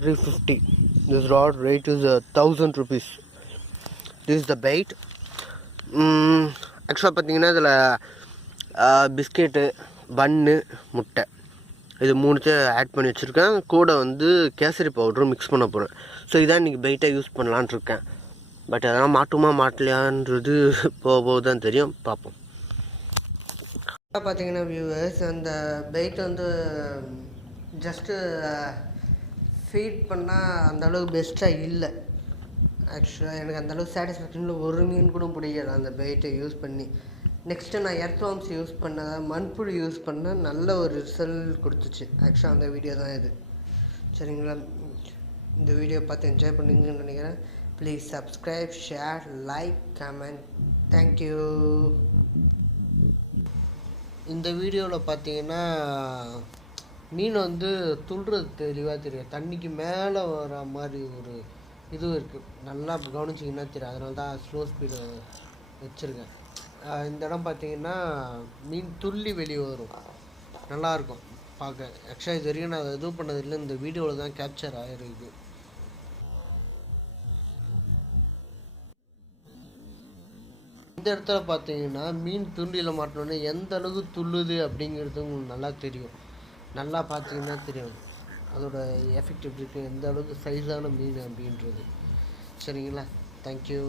350. This rod rate is 1000 rupees. This is the bait. ஆக்சுவலாக பார்த்தீங்கன்னா இதில் பிஸ்கெட்டு, பன்னு, முட்டை இது மூணுத்தையும் ஆட் பண்ணி வச்சுருக்கேன். கூட வந்து கேசரி பவுடரும் மிக்ஸ் பண்ண போகிறேன். ஸோ இதான் இன்றைக்கி பைட்டாக யூஸ் பண்ணலான் இருக்கேன். பட் அதெல்லாம் மாட்டுமா மாட்டலையான்றது போக தான் தெரியும், பார்ப்போம். பார்த்தீங்கன்னா வியூவர்ஸ், அந்த பைட் வந்து ஜஸ்ட்டு ஃபீட் பண்ணால் அந்தளவுக்கு பெஸ்ட்டாக இல்லை. ஆக்சுவலாக எனக்கு அந்தளவுக்கு சாட்டிஸ்ஃபேக்ஷனில் ஒரு மீன் கூட பிடிக்கல அந்த பைட்டை யூஸ் பண்ணி. நெக்ஸ்ட்டு நான் எர்த்வார்ம்ஸ் யூஸ் பண்ணேன், மண்புழு யூஸ் பண்ணேன், நல்ல ஒரு ரிசல்ட் கொடுத்துச்சு. ஆக்சுவலாக அந்த வீடியோ தான் இது. சரிங்களா, இந்த வீடியோ பார்த்து என்ஜாய் பண்ணுங்கன்னு நினைக்கிறேன். Please subscribe, share, like, comment. Thank you. இந்த வீடியோவில் பார்த்தீங்கன்னா மீன் வந்து துள்ளுறது தெளிவாக தெரியும். தண்ணிக்கு மேலே வர மாதிரி ஒரு இதுவும் இருக்குது. நல்லா கவனிச்சிங்கன்னா தெரியும். அதனால தான் ஸ்லோ ஸ்பீடு வச்சுருக்கேன். இந்த இடம் பார்த்தீங்கன்னா மீன் துள்ளி வெளியே வரும், நல்லாயிருக்கும் பார்க்க. ஆக்சுவலாக இது வரைக்கும் நான் எதுவும் பண்ணதில்லை, இந்த வீடியோவில் தான் கேப்சர் ஆகிருக்கு. இந்த இடத்துல பார்த்தீங்கன்னா மீன் துண்டியில் மாட்டினோடனே எந்த அளவுக்கு துள்ளுது அப்படிங்கிறது உங்களுக்கு நல்லா தெரியும். நல்லா பார்த்தீங்கன்னா தெரியும் அதோட எஃபெக்ட் எப்படி இருக்குது, எந்த அளவுக்கு சைஸான மீன் அப்படின்றது. சரிங்களா, தேங்க்யூ.